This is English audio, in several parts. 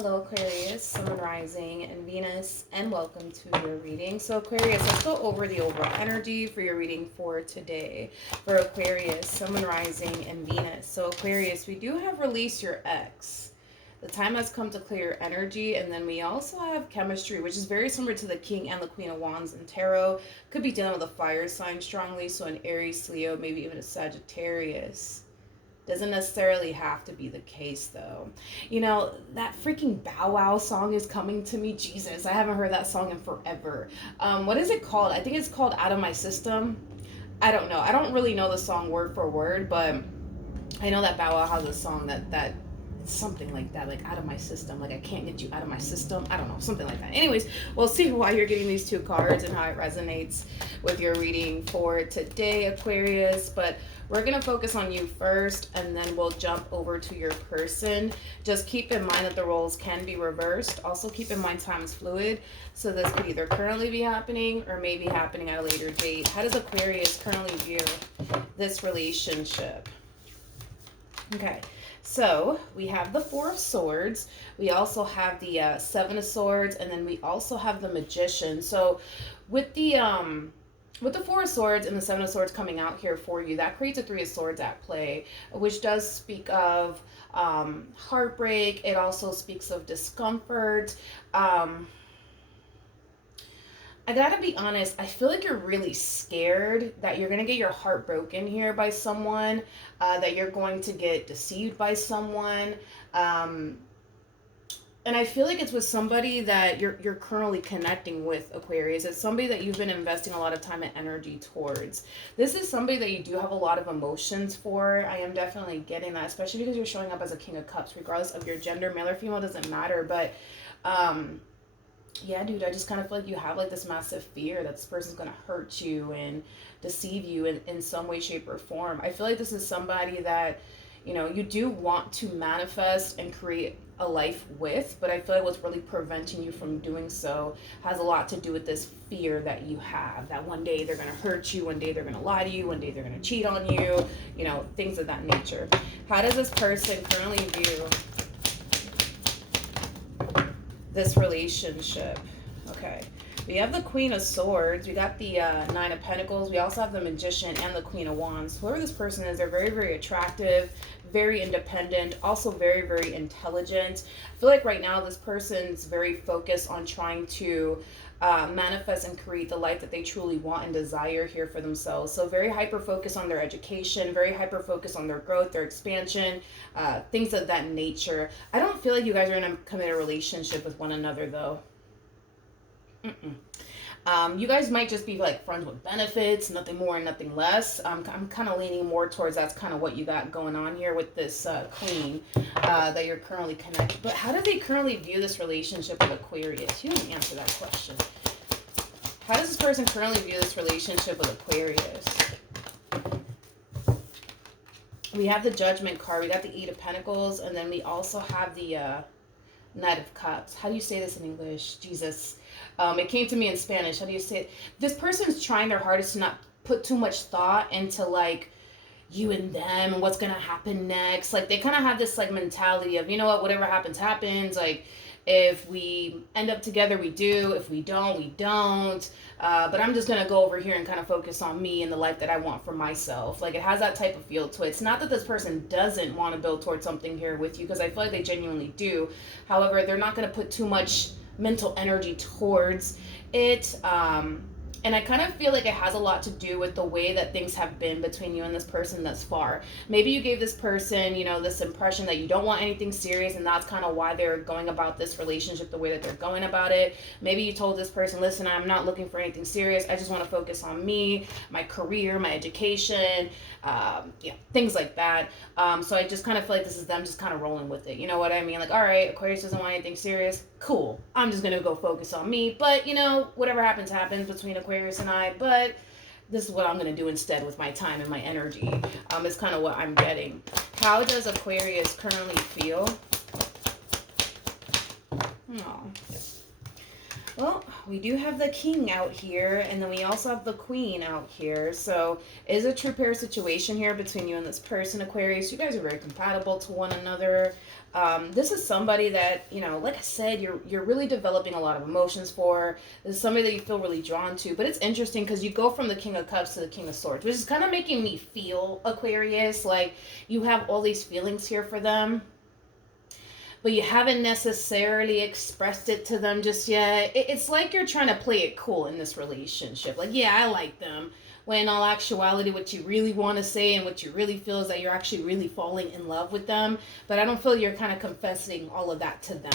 Hello Aquarius, Sun, Rising, and Venus, and welcome to your reading. So Aquarius, let's go over the overall energy for your reading for today. For Aquarius, Sun, Rising, and Venus. So Aquarius, we do have release your ex. The time has come to clear your energy, and then we also have chemistry, which is very similar to the King and the Queen of Wands in Tarot. Could be dealing with a fire sign strongly, so an Aries, Leo, maybe even a Sagittarius. Doesn't necessarily have to be the case, though. You know, that freaking Bow Wow song is coming to me. Jesus, I haven't heard that song in forever. What is it called? I think it's called Out of My System. I don't know. I don't really know the song word for word, but I know that Bow Wow has a song that something like that, like out of my system, like I can't get you out of my system. I don't know, something like that. Anyways, we'll see why you're getting these two cards and how it resonates with your reading for today, Aquarius. But we're going to focus on you first, and then we'll jump over to your person. Just keep in mind that the roles can be reversed. Also keep in mind time is fluid, so this could either currently be happening or maybe happening at a later date. How does Aquarius currently view this relationship? Okay, so we have the Four of Swords. We also have the Seven of Swords, and then we also have the Magician. So with the Four of Swords and the Seven of Swords coming out here for you, that creates a Three of Swords at play, which does speak of heartbreak. It also speaks of discomfort. I gotta be honest, I feel like you're really scared that you're gonna get your heart broken here by someone, that you're going to get deceived by someone. And I feel like it's with somebody that you're currently connecting with, Aquarius. It's somebody that you've been investing a lot of time and energy towards. This is somebody that you do have a lot of emotions for. I am definitely getting that, especially because you're showing up as a King of Cups, regardless of your gender. Male or female doesn't matter, but yeah, dude, I just kind of feel like you have like this massive fear that this person's going to hurt you and deceive you in some way, shape, or form. I feel like this is somebody that, you know, you do want to manifest and create a life with, but I feel like what's really preventing you from doing so has a lot to do with this fear that you have, that one day they're going to hurt you, one day they're going to lie to you, one day they're going to cheat on you, you know, things of that nature. How does this person currently view this relationship? Okay, we have the Queen of Swords, we got the Nine of Pentacles, we also have the Magician and the Queen of Wands. Whoever this person is, they're very, very attractive, very independent, also very, very intelligent. I feel like right now this person's very focused on trying to manifest and create the life that they truly want and desire here for themselves. So very hyper focused on their education, very hyper focused on their growth, their expansion, things of that nature. I don't feel like you guys are in a committed relationship with one another, though. You guys might just be like friends with benefits, nothing more and nothing less. I'm kind of leaning more towards that's kind of what you got going on here with this queen that you're currently connected. But how do they currently view this relationship with Aquarius? You didn't answer that question. How does this person currently view this relationship with Aquarius? We have the Judgment card. We got the Eight of Pentacles, and then we also have the Knight of Cups. How do you say this in English? Jesus. It came to me in Spanish. How do you say it? This person's trying their hardest to not put too much thought into like you and them and what's gonna happen next. Like they kind of have this like mentality of, you know what, whatever happens, happens. Like if we end up together, we do. If we don't, we don't. But I'm just gonna go over here and kind of focus on me and the life that I want for myself. Like it has that type of feel to it. It's not that this person doesn't want to build towards something here with you, because I feel like they genuinely do. However, they're not gonna put too much mental energy towards it. And I kind of feel like it has a lot to do with the way that things have been between you and this person thus far. Maybe you gave this person, you know, this impression that you don't want anything serious, and that's kind of why they're going about this relationship the way that they're going about it. Maybe you told this person, listen, I'm not looking for anything serious. I just want to focus on me, my career, my education, yeah, things like that. So I just kind of feel like this is them just kind of rolling with it. You know what I mean? Like, all right, Aquarius doesn't want anything serious. Cool. I'm just going to go focus on me. But, you know, whatever happens, happens between Aquarius and I. But this is what I'm going to do instead with my time and my energy. Is kind of what I'm getting. How does Aquarius currently feel? Oh. Well, we do have the King out here, and then we also have the Queen out here. So is a true pair situation here between you and this person, Aquarius. You guys are very compatible to one another. This is somebody that, you know, like I said, you're really developing a lot of emotions for. This is somebody that you feel really drawn to. But it's interesting because you go from the King of Cups to the King of Swords, which is kind of making me feel, Aquarius, like you have all these feelings here for them, but you haven't necessarily expressed it to them just yet. It's like you're trying to play it cool in this relationship. Like, yeah, I like them. When in all actuality, what you really want to say and what you really feel is that you're actually really falling in love with them. But I don't feel you're kind of confessing all of that to them.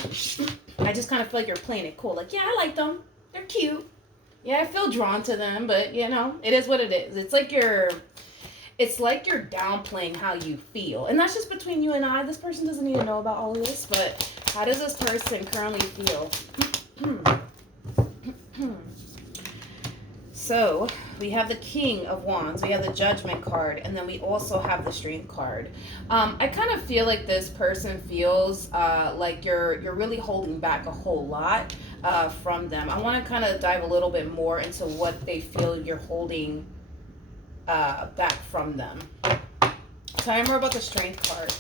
I just kind of feel like you're playing it cool. Like, yeah, I like them. They're cute. Yeah, I feel drawn to them. But, you know, it is what it is. It's like you're downplaying how you feel. And that's just between you and I. This person doesn't need to know about all of this, but how does this person currently feel? So, we have the King of Wands, we have the Judgment card, and then we also have the Strength card. I kind of feel like this person feels like you're really holding back a whole lot from them. I want to kind of dive a little bit more into what they feel you're holding back from them. Tell me more about the Strength card.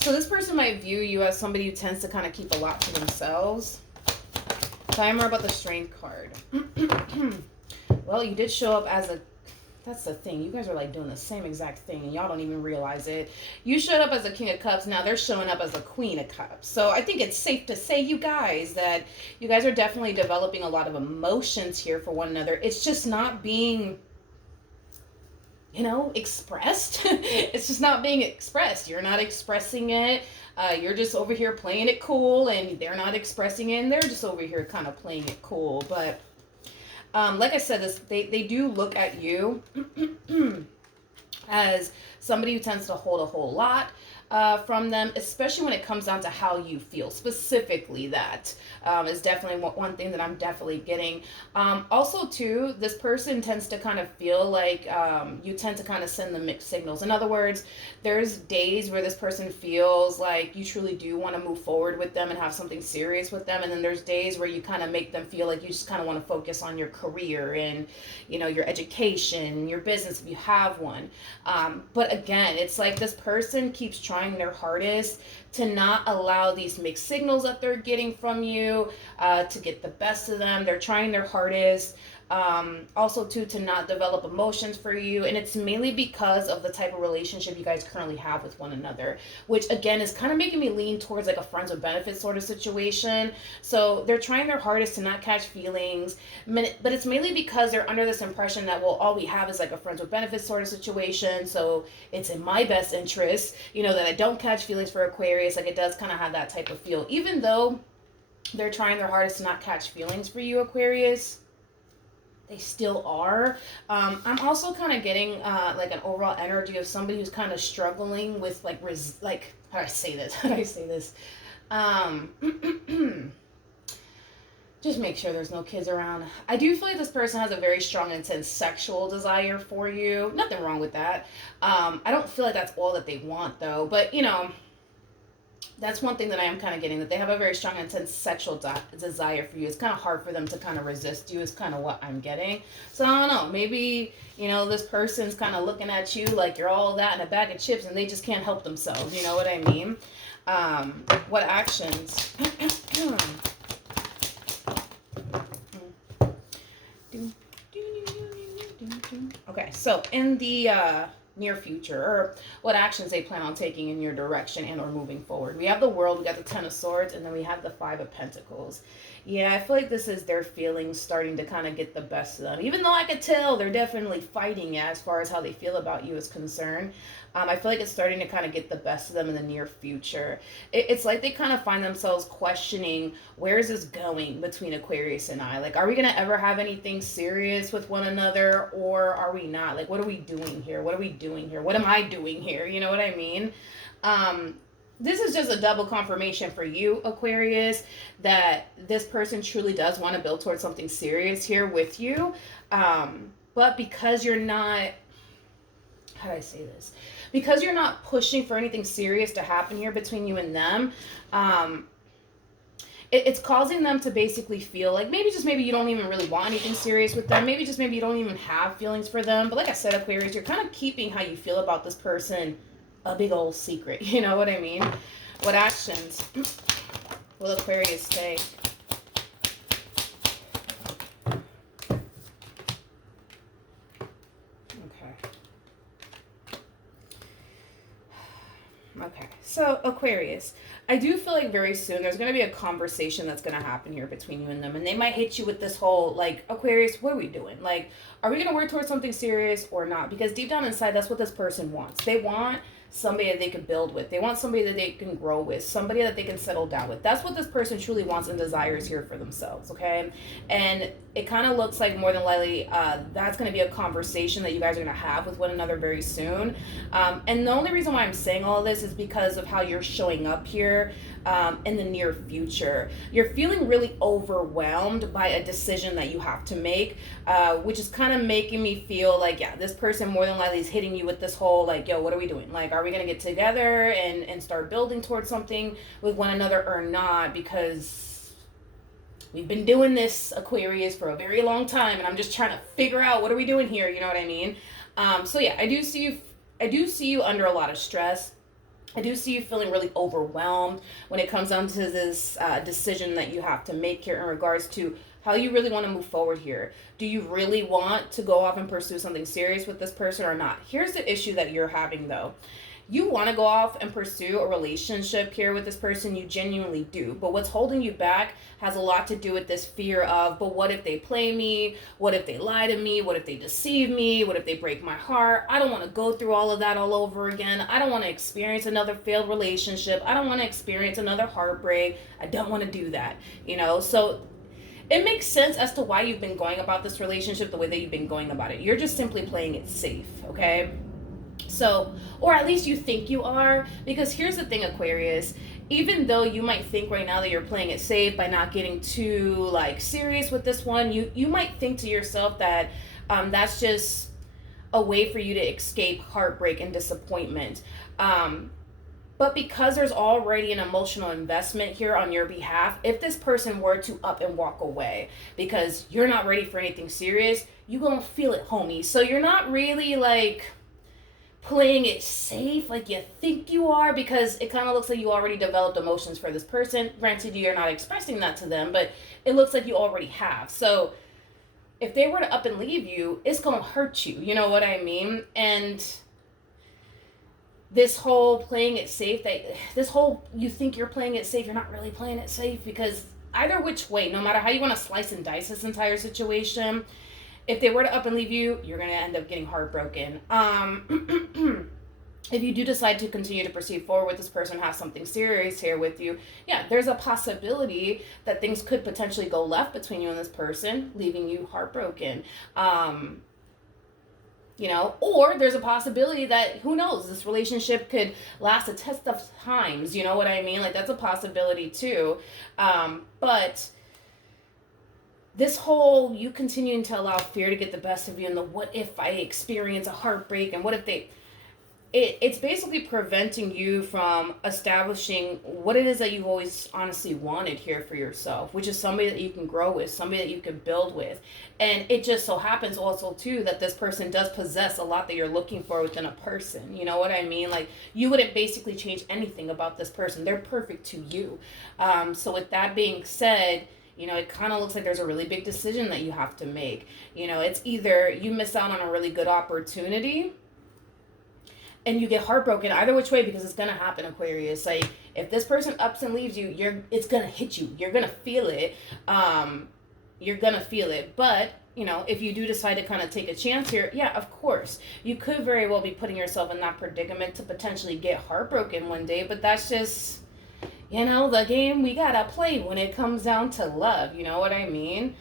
So this person might view you as somebody who tends to kind of keep a lot to themselves. Tell me more about the Strength card. Well, you did show up as a... That's the thing. You guys are like doing the same exact thing and y'all don't even realize it. You showed up as a King of Cups. Now they're showing up as a Queen of Cups. So I think it's safe to say, you guys, that you guys are definitely developing a lot of emotions here for one another. It's just not being... you know, expressed. It's just not being expressed. You're not expressing it. You're just over here playing it cool, and they're not expressing it, and they're just over here kind of playing it cool. But like I said, they do look at you as somebody who tends to hold a whole lot from them, especially when it comes down to how you feel. Specifically, that is definitely one thing that I'm definitely getting. Also, too, this person tends to kind of feel like you tend to kind of send them mixed signals. In other words, there's days where this person feels like you truly do want to move forward with them and have something serious with them, and then there's days where you kind of make them feel like you just kind of want to focus on your career and, you know, your education, your business if you have one. But again, it's like this person keeps trying their hardest to not allow these mixed signals that they're getting from you to get the best of them. They're trying their hardest also to not develop emotions for you, and it's mainly because of the type of relationship you guys currently have with one another, which again is kind of making me lean towards like a friends with benefits sort of situation. So they're trying their hardest to not catch feelings, but it's mainly because they're under this impression that, well, all we have is like a friends with benefits sort of situation, so it's in my best interest, you know, that I don't catch feelings for Aquarius. Like, it does kind of have that type of feel, even though they're trying their hardest to not catch feelings for you, Aquarius. They still are. I'm also kind of getting like an overall energy of somebody who's kind of struggling with like how do I say this? How do I say this? Just make sure there's no kids around. I do feel like this person has a very strong, intense sexual desire for you. Nothing wrong with that. I don't feel like that's all that they want, though. But, you know, that's one thing that I am kind of getting, that they have a very strong, intense sexual desire for you. It's kind of hard for them to kind of resist you is kind of what I'm getting. So I don't know. Maybe, you know, this person's kind of looking at you like you're all that in a bag of chips and they just can't help themselves. You know what I mean? What actions? Okay, so in the near future, or what actions they plan on taking in your direction and or moving forward. We have the World, we got the Ten of Swords, and then we have the Five of Pentacles. Yeah, I feel like this is their feelings starting to kind of get the best of them. Even though I could tell they're definitely fighting as far as how they feel about you is concerned. I feel like it's starting to kind of get the best of them in the near future. It's like they kind of find themselves questioning, where is this going between Aquarius and I? Like, are we going to ever have anything serious with one another, or are we not? Like, what are we doing here? What are we doing here? What am I doing here? You know what I mean? This is just a double confirmation for you, Aquarius, that this person truly does want to build towards something serious here with you. But because you're not, how do I say this? Because you're not pushing for anything serious to happen here between you and them, it's causing them to basically feel like maybe you don't even really want anything serious with them. Maybe you don't even have feelings for them. But like I said, Aquarius, you're kind of keeping how you feel about this person a big old secret. You know what I mean? What actions will Aquarius take? Okay, so Aquarius, I do feel like very soon there's going to be a conversation that's going to happen here between you and them. And they might hit you with this whole, like, Aquarius, what are we doing? Like, are we going to work towards something serious or not? Because deep down inside, that's what this person wants. They want somebody that they can build with. They want somebody that they can grow with, somebody that they can settle down with. That's what this person truly wants and desires here for themselves, okay? And it kind of looks like more than likely that's going to be a conversation that you guys are going to have with one another very soon. And the only reason why I'm saying all of this is because of how you're showing up here in the near future. You're feeling really overwhelmed by a decision that you have to make, which is kind of making me feel like, yeah, this person more than likely is hitting you with this whole, like, yo, what are we doing? Like, are we going to get together and start building towards something with one another or not? Because we've been doing this, Aquarius, for a very long time, and I'm just trying to figure out what are we doing here, you know what I mean? So yeah, I do see you under a lot of stress. I do see you feeling really overwhelmed when it comes down to this decision that you have to make here in regards to how you really want to move forward here. Do you really want to go off and pursue something serious with this person or not? Here's the issue that you're having, though. You want to go off and pursue a relationship here with this person. You genuinely do. But what's holding you back has a lot to do with this fear of, but what if they play me? What if they lie to me? What if they deceive me? What if they break my heart? I don't want to go through all of that all over again. I don't want to experience another failed relationship. I don't want to experience another heartbreak. I don't want to do that, you know? So it makes sense as to why you've been going about this relationship the way that you've been going about it. You're just simply playing it safe, okay? So, or at least you think you are, because here's the thing, Aquarius, even though you might think right now that you're playing it safe by not getting too, like, serious with this one, you might think to yourself that that's just a way for you to escape heartbreak and disappointment. But because there's already an emotional investment here on your behalf, if this person were to up and walk away because you're not ready for anything serious, you're gonna feel it, homie. So you're not really, like, playing it safe like you think you are, because it kind of looks like you already developed emotions for this person. Granted, you're not expressing that to them, but it looks like you already have. So if they were to up and leave you, it's gonna hurt you, you know what I mean? And this whole playing it safe, you think you're playing it safe, you're not really playing it safe, because either which way, no matter how you want to slice and dice this entire situation, if they were to up and leave you, you're going to end up getting heartbroken. If you do decide to continue to proceed forward with this person, have something serious here with you, yeah, there's a possibility that things could potentially go left between you and this person, leaving you heartbroken. You know, or there's a possibility that, who knows, this relationship could last a test of times, you know what I mean? Like, that's a possibility too. But this whole, you continuing to allow fear to get the best of you, and the what if I experience a heartbreak, and what if they, it's basically preventing you from establishing what it is that you've always honestly wanted here for yourself, which is somebody that you can grow with, somebody that you can build with. And it just so happens also too that this person does possess a lot that you're looking for within a person. You know what I mean? Like, you wouldn't basically change anything about this person. They're perfect to you. So with that being said, you know, it kind of looks like there's a really big decision that you have to make. You know, it's either you miss out on a really good opportunity and you get heartbroken, either which way, because it's going to happen, Aquarius. Like, if this person ups and leaves you, it's going to hit you. You're going to feel it. You're going to feel it. But, you know, if you do decide to kind of take a chance here, yeah, of course, you could very well be putting yourself in that predicament to potentially get heartbroken one day. But that's just, you know, the game we got to play when it comes down to love. You know what I mean?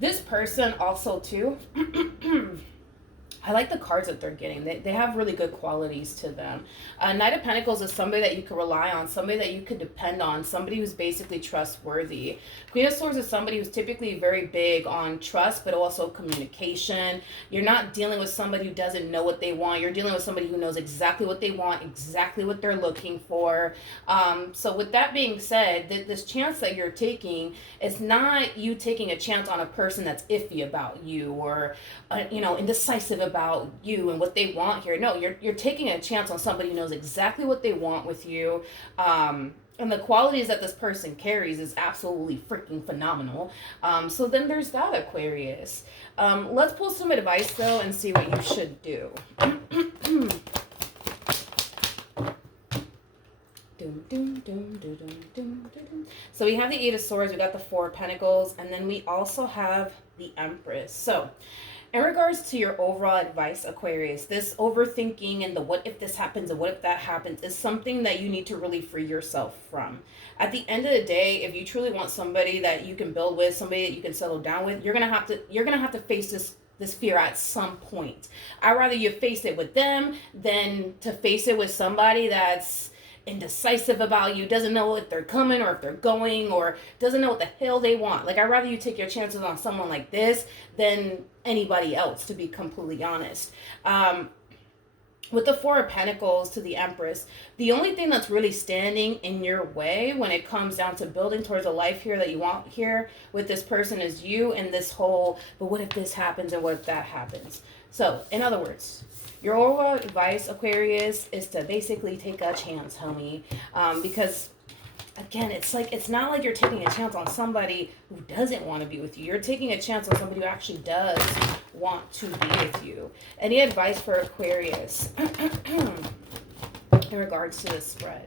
This person also, too... I like the cards that they're getting. They have really good qualities to them. Knight of Pentacles is somebody that you could rely on, somebody that you could depend on, somebody who's basically trustworthy. Queen of Swords is somebody who's typically very big on trust, but also communication. You're not dealing with somebody who doesn't know what they want. You're dealing with somebody who knows exactly what they want, exactly what they're looking for. So with that being said, this chance that you're taking is not you taking a chance on a person that's iffy about you or, you know, indecisive about about you and what they want here. No, you're taking a chance on somebody who knows exactly what they want with you. And the qualities that this person carries is absolutely freaking phenomenal. So then there's that, Aquarius. Let's pull some advice, though, and see what you should do. So we have the Eight of Swords, we got the Four of Pentacles, and then we also have the Empress. So in regards to your overall advice, Aquarius, this overthinking and the what if this happens and what if that happens is something that you need to really free yourself from. At the end of the day, if you truly want somebody that you can build with, somebody that you can settle down with, you're gonna have to face this fear at some point. I'd rather you face it with them than to face it with somebody that's indecisive about you, doesn't know if they're coming or if they're going, or doesn't know what the hell they want. Like, I'd rather you take your chances on someone like this than anybody else, to be completely honest. With the Four of Pentacles to the Empress, the only thing that's really standing in your way when it comes down to building towards a life here that you want here with this person is you and this whole, but what if this happens and what if that happens? So, in other words, your overall advice, Aquarius, is to basically take a chance, homie. Because, again, it's not like you're taking a chance on somebody who doesn't want to be with you. You're taking a chance on somebody who actually does want to be with you. Any advice for Aquarius in regards to this spread?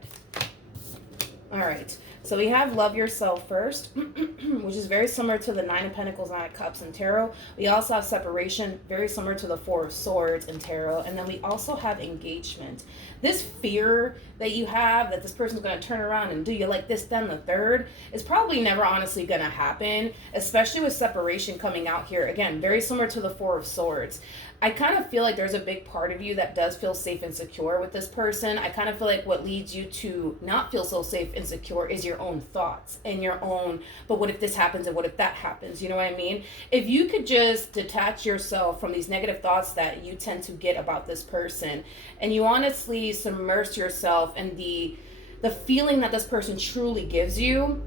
All right. So we have love yourself first, which is very similar to the Nine of Pentacles, Nine of Cups in Tarot. We also have separation, very similar to the Four of Swords in Tarot. And then we also have engagement. This fear that you have that this person's going to turn around and do you like this, then the third, is probably never honestly going to happen, especially with separation coming out here. Again, very similar to the Four of Swords. I kind of feel like there's a big part of you that does feel safe and secure with this person. I kind of feel like what leads you to not feel so safe and secure is your own thoughts and your own, but what if this happens and what if that happens? You know what I mean? If you could just detach yourself from these negative thoughts that you tend to get about this person, and you honestly submerge yourself in the feeling that this person truly gives you,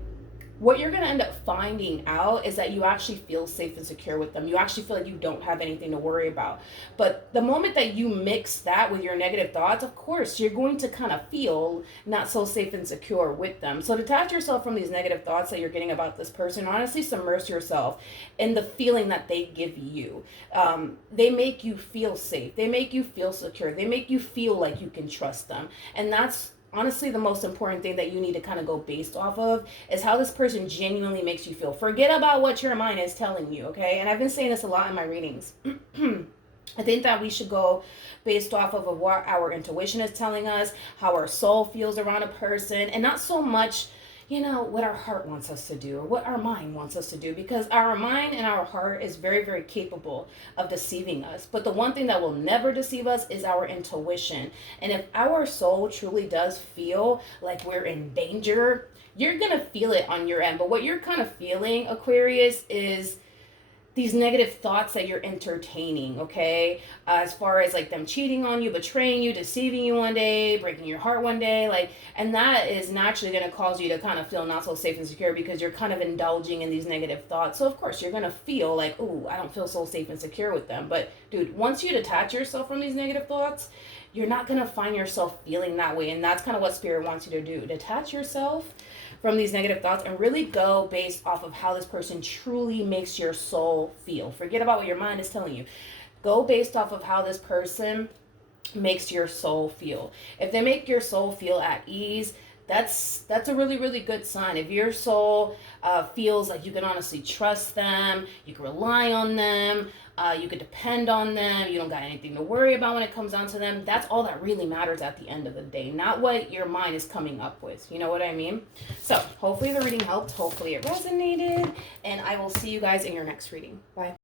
what you're going to end up finding out is that you actually feel safe and secure with them. You actually feel like you don't have anything to worry about. But the moment that you mix that with your negative thoughts, of course, you're going to kind of feel not so safe and secure with them. So detach yourself from these negative thoughts that you're getting about this person. Honestly, submerge yourself in the feeling that they give you. They make you feel safe. They make you feel secure. They make you feel like you can trust them. And that's honestly the most important thing that you need to kind of go based off of, is how this person genuinely makes you feel. Forget about what your mind is telling you, okay? And I've been saying this a lot in my readings. I think that we should go based off of what our intuition is telling us, how our soul feels around a person, and not so much, what our heart wants us to do or what our mind wants us to do, because our mind and our heart is very, very capable of deceiving us. But the one thing that will never deceive us is our intuition. And if our soul truly does feel like we're in danger, you're going to feel it on your end. But what you're kind of feeling, Aquarius, is these negative thoughts that you're entertaining, okay? As far as like them cheating on you, betraying you, deceiving you one day, breaking your heart one day, and that is naturally going to cause you to kind of feel not so safe and secure, because you're kind of indulging in these negative thoughts. So of course you're going to feel like, ooh, I don't feel so safe and secure with them. But dude, once you detach yourself from these negative thoughts, you're not going to find yourself feeling that way. And that's kind of what Spirit wants you to do. Detach yourself from these negative thoughts and really go based off of how this person truly makes your soul feel. Forget about what your mind is telling you. Go based off of how this person makes your soul feel. If they make your soul feel at ease, that's a really, really good sign. If your soul feels like you can honestly trust them, you can rely on them, you can depend on them, you don't got anything to worry about when it comes down to them, that's all that really matters at the end of the day, not what your mind is coming up with. You know what I mean? So hopefully the reading helped. Hopefully it resonated. And I will see you guys in your next reading. Bye.